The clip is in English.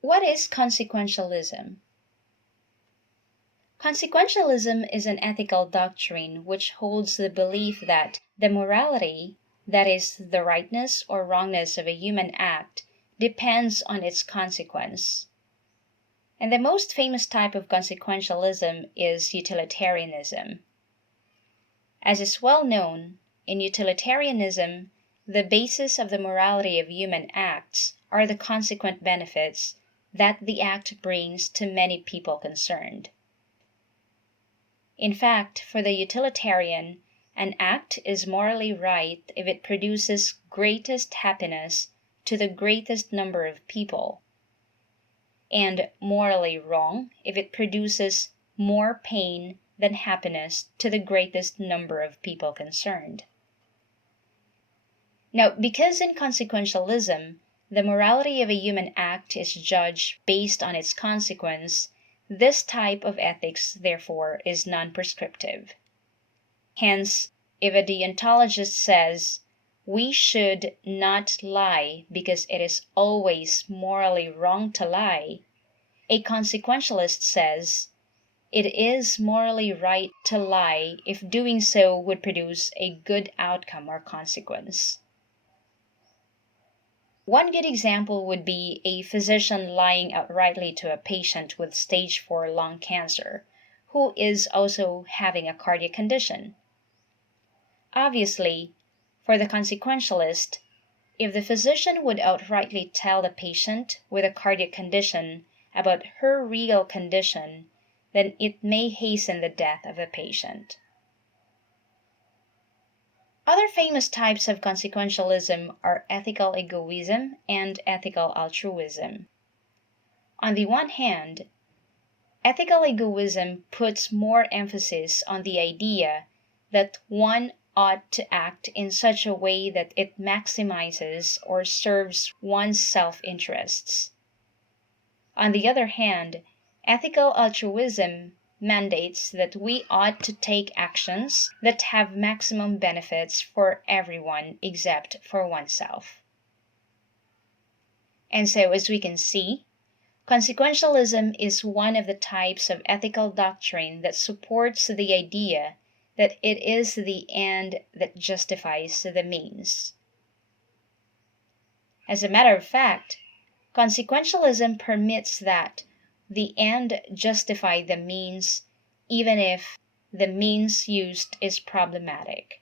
What is consequentialism? Consequentialism is an ethical doctrine which holds the belief that the morality, that is, the rightness or wrongness of a human act, depends on its consequence. And the most famous type of consequentialism is utilitarianism. As is well known, in utilitarianism, the basis of the morality of human acts are the consequent benefits that the act brings to many people concerned. In fact, for the utilitarian, an act is morally right if it produces greatest happiness to the greatest number of people, and morally wrong if it produces more pain than happiness to the greatest number of people concerned. Now, because in consequentialism, the morality of a human act is judged based on its consequence, this type of ethics, therefore, is non-prescriptive. Hence, if a deontologist says, "We should not lie because it is always morally wrong to lie," a consequentialist says, "It is morally right to lie if doing so would produce a good outcome or consequence." One good example would be a physician lying outrightly to a patient with stage 4 lung cancer, who is also having a cardiac condition. Obviously, for the consequentialist, if the physician would outrightly tell the patient with a cardiac condition about her real condition, then it may hasten the death of the patient. Other famous types of consequentialism are ethical egoism and ethical altruism. On the one hand, ethical egoism puts more emphasis on the idea that one ought to act in such a way that it maximizes or serves one's self-interests. On the other hand, ethical altruism mandates that we ought to take actions that have maximum benefits for everyone except for oneself. And so, as we can see, consequentialism is one of the types of ethical doctrine that supports the idea that it is the end that justifies the means. As a matter of fact, consequentialism permits that the end justify the means, even if the means used is problematic.